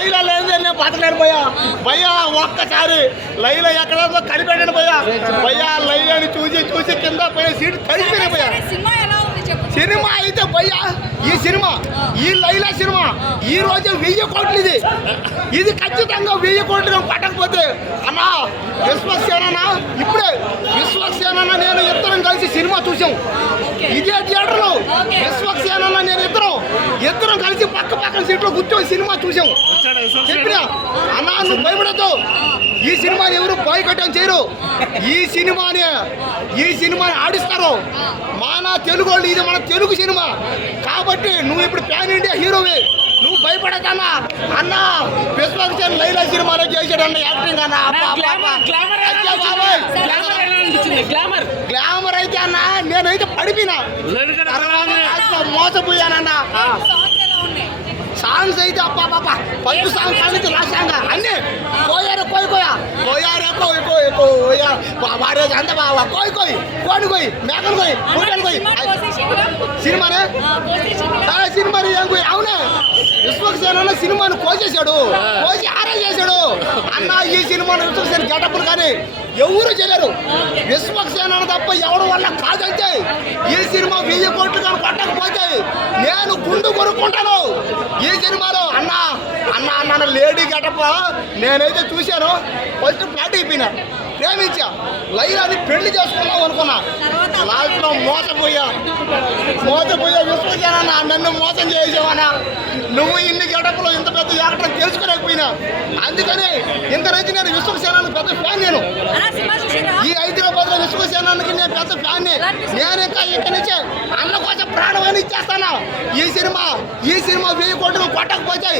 లైలా లేదు నేను బతకలేను భయ్యా. భయ్యా ఒక్కసారి లైలా ఎక్కడో కనిపెట్టాను భయ్యా. భయ్యా లైలాని చూసి చూసి కింద పోయి సీట్ కలిసిపోయినాయి భయ్యా. సినిమా అయితే భయ్యా ఈ సినిమా ఈ లైలా సినిమా ఈ రోజు 1000 కోట్లు ఇది ఖచ్చితంగా 1000 కోట్లు పట్టకపోతే అన్నా విశ్వసేన ఇప్పుడే విశ్వసేన నేను ఇద్దరం కలిసి సినిమా చూసాం ఇదే థియేటర్లో. విశ్వసేన నేను ఇద్దరం కలిసి పక్కన సీట్లో కూర్చొని సినిమా చూసాం. చెప్పినా అన్నా నువ్వు భయపడద్దు, ఈ సినిమాని ఎవరు బాయ్కట్టం చేయరు. ఈ సినిమాని ఆడిస్తారు. మన తెలుగు వాళ్ళు, ఇది మన తెలుగు సినిమా కాబట్టి నువ్వు ఇప్పుడు ప్యాన్ ఇండియా హీరోవి, నువ్వు భయపడకన్నా. అన్న విశ్వసేన లైలా సినిమాలో చేశాడు అన్న యాక్టింగ్ అన్న. గ్లామర్ అయితే అన్న నేనైతే పడిపోయినా, మోసపోయానన్నా. సాంగ్స్ అయితే అబ్బా బాబా ఫస్ట్ సాంగ్ కానీ లాస్ట్ సాంగ్ అన్నీ కోయారు వారే అంత బాబా కోడి కోయి మేకలు కోయి పుట్టలు కోయి సినిమానే ఏం కోయి అవునే. విశ్వసేన సినిమాను కోసేశాడు, కోసి ఆరేజ్ చేశాడు అన్న. ఈ సినిమాను విశ్వసేన గెటప్పులు కానీ ఎవరు చేయలేరు, విశ్వసేన తప్ప ఎవరి వల్ల కాదంటే. ఈ సినిమా 1000 కోట్లు కానీ కొట్టకపోతే నేను గుండు కొనుక్కుంటాను ఈ సినిమాలో. అన్న లేడీ గెటప్ నేనైతే చూశాను. ఫస్ట్ ఫ్లాట్ అయిపోయినా, ప్రేమించా, లైలాని పెళ్లి చేసుకున్నావు అనుకున్నా. లాస్ట్లో మోసపోయా. విశ్వసేన నన్ను మోసం చేసావన్నా. నువ్వు ఇన్ని గెటప్లో ఇంత పెద్ద యాక్టర్ తెలుసుకోలేకపోయినా, అందుకని ఇంతనైతే నేను విశ్వసేన పెద్ద ఫ్యాన్. నేను ఈ హైదరాబాద్లో విశ్వసేనకి నేను పెద్ద ఫ్యాన్. నేను ఇంకా ఇక్కడి నుంచే అన్న కోసం ప్రాణమని ఇచ్చేస్తాను. ఈ సినిమా 1000 కోట్లు కొట్టకపోతే